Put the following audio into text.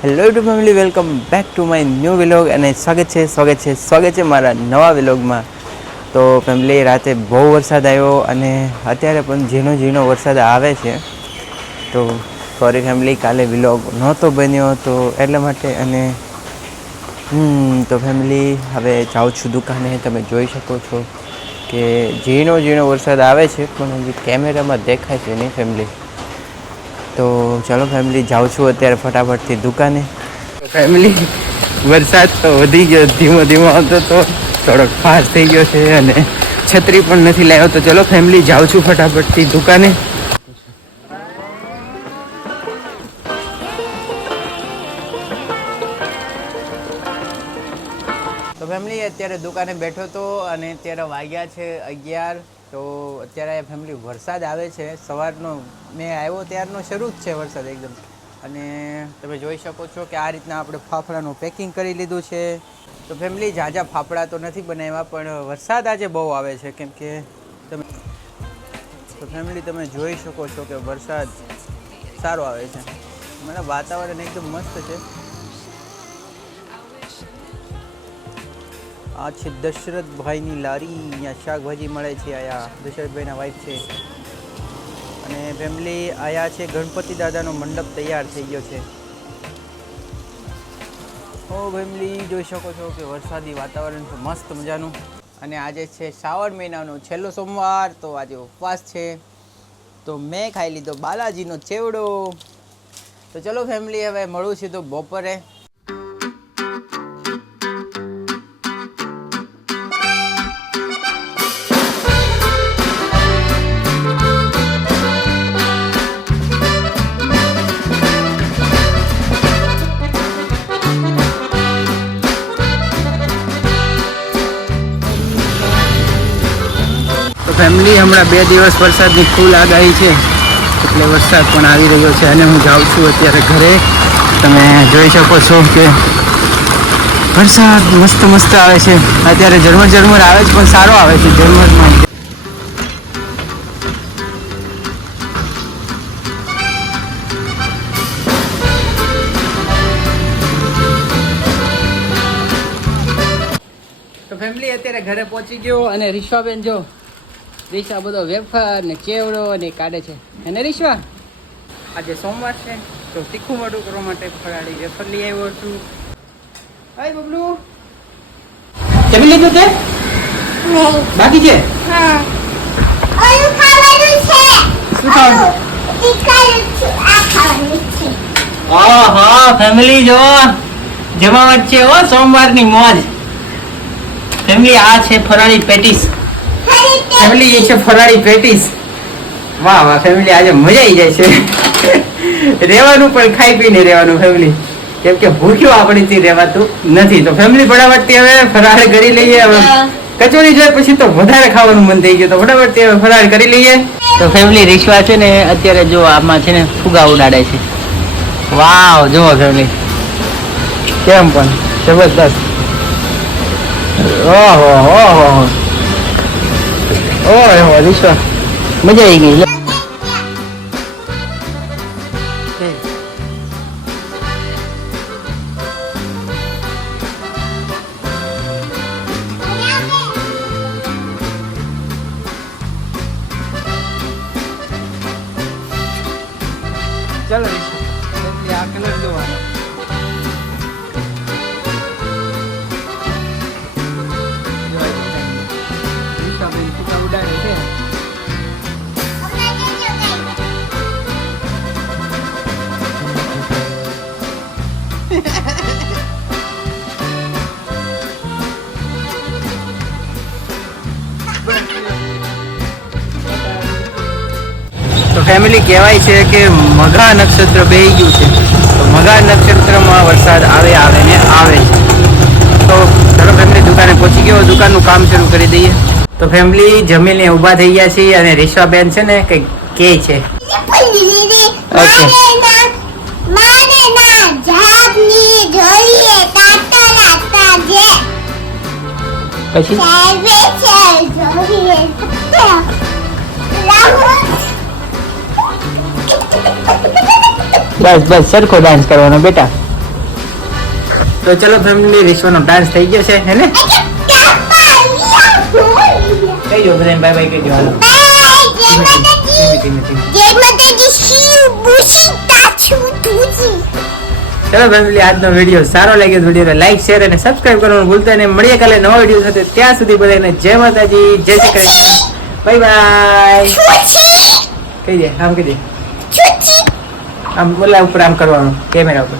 Hello to family welcome back to my new vlog અને સ્વાગત છે સ્વાગત છે સ્વાગત છે મારા નવા વિલોગમાં તો ફેમિલી રાતે બહુ વરસાદ આવ્યો અને અત્યારે પણ ઝીણો ઝીણો વરસાદ આવે છે. તો સોરી ફેમિલી કાલે વિલોગ નહોતો બન્યો, તો એટલા માટે અને તો ફેમિલી હવે જાઉં છું દુકાને. તમે જોઈ શકો છો કે ઝીણો ઝીણો વરસાદ આવે છે, પણ હજી કેમેરામાં દેખાય છે નહીં ફેમિલી તો ચાલો ફેમિલી જાઉં છું અત્યારે ફટાફટથી દુકાને. ફેમિલી વરસાદ તો વધી ગયો ધીમો ધીમો આવતો તો થોડોક ફાસ્ટ થઈ ગયો છે અને છત્રી પણ નથી લાવ્યો. તો ચલો ફેમિલી જાઉં છું ફટાફટથી દુકાને. તો ફેમિલી અત્યારે દુકાને બેઠો તો અને અત્યારે વાગ્યા છે અગિયાર. તો અત્યારે ફેમિલી વરસાદ આવે છે. સવારનો મેં આવ્યો ત્યારનો શરૂ જ છે વરસાદ એકદમ. અને તમે જોઈ શકો છો કે આ રીતના આપણે ફાફડાનું પેકિંગ કરી લીધું છે. તો ફેમિલી ઝાઝા ફાફડા તો નથી બનાવ્યા, પણ વરસાદ આજે બહુ આવે છે. કેમ કે તમે તો ફેમિલી તમે જોઈ શકો છો કે વરસાદ સારો આવે છે. મને વાતાવરણ એકદમ મસ્ત છે. આ છે દશરથભાઈની લારી. અહીંયા શાકભાજી મળે છે આયા. દશરથભાઈના વાઈફ છે. અને ફેમિલી આયા છે. ગણપતિ દાદાનો મંડપ તૈયાર થઈ ગયો છે. ઓ ફેમિલી જોઈ શકો છો કે વરસાદી વાતાવરણ છે. મસ્ત મજાનું. અને આજે છે શ્રાવણ મહિનાનો. છેલ્લો સોમવાર, તો આજે ઉપવાસ છે. તો મેં ખાઈ લીધો બાલાજીનો ચેવડો. તો ચલો ફેમિલી હવે મળું છું તો બપોરે. તો ફેમિલી હમણાં બે દિવસ વરસાદની ફૂલ આગાહી છે. એટલે વરસાદ પણ આવી રહ્યો છે અને હું જાઉં છું અત્યારે ઘરે. તમે જોઈ શકો છો કે વરસાદ મસ્ત મસ્ત આવે છે. અત્યારે ઝરમર ઝરમર આવે છે, પણ સારો આવે છે ઝરમરમાં. તો ફેમિલી અત્યારે ઘરે પહોંચી ગયો અને રીશ્વાબેન જો રીશા બધો વેફર ને ચેવડો ને કાઢે છે. એને રીશ્વા આજે સોમવાર છે તો તીખું મોઢું કરવા માટે ફરાળી વેફર લઈ આવ્યો છું. હાય બબલુ. જમી લીધું તે? બાકી છે? હા. ઓલું ખાવાનું છે. શું ખાવાનું? છે? આ ખાવાનું છે. ફેમિલી જો. જમાવટ છે ઓ સોમવારની મોજ. ફેમિલી આ છે ફરાળી પેટીસ. ફેમિલી એ છે ફરાળી પેટીસ. વાહ વાહ ફેમિલી આજે મજા આવી જાય છે. રહેવાનું પણ ખાઈ પીને રહેવાનું ફેમિલી કેમ કે ભૂખ્યું આપણીથી રહેવાતું નથી. તો ફેમિલી ફટાફટથી હવે ફરાળ કરી લઈએ હવે. કચોરી જોઈએ પછી તો વધારે ખાવાનું મન થઈ ગયું. તો ફટાફટથી હવે ફરાળ કરી લઈએ. તો ફેમિલી રીશ્વા છે ને અત્યારે જો આમાં છે ને ફુગા ઉડાડે છે. વાવ જુઓ ફેમિલી કેમ પણ? જબરદસ્ત. ઓહો ઓહો. ઓહો રીશ્વા મજા આવી ગઈ લે. ચાલો રીશ્વા આ કલર જોવાનો રીશ્વાબેન તો ફેમિલી કહેવાય છે કે મઘા નક્ષત્ર બે ગયું છે. તો મઘા નક્ષત્રમાં વરસાદ આવે આવે ને આવે છે. તો ચલો ફેમિલી દુકાને પહોંચી ગયો દુકાનનું કામ શરૂ કરી દઈએ. તો ફેમિલી જમીને ઊભા થઈ ગયા છીએ અને રેશવાબેન છે ને કંઈક કે છે. પછી? બસ બસ સરખો ડાન્સ કરવાનો બેટા. તો ચલો ફેમિલી વિશ્વનો ડાન્સ થઈ ગયો છે હે ને? દો બધાને બાય બાય કહી દો હાલો. ચલો ફેમિલી આજનો વીડિયો સારો લાગ્યો તો વિડીયોને લાઈક શેર અને સબસ્ક્રાઇબ કરવાનું ભૂલતા નહીં. મળીએ કાલે નવા વીડિયો સાથે. ત્યાં સુધી બધાને જય માતાજી જય શ્રી કૃષ્ણ. બાય બાય કહી દે આમ કહી દે. આમ બોલા ઉપર આમ કરવાનું કેમેરા ઉપર.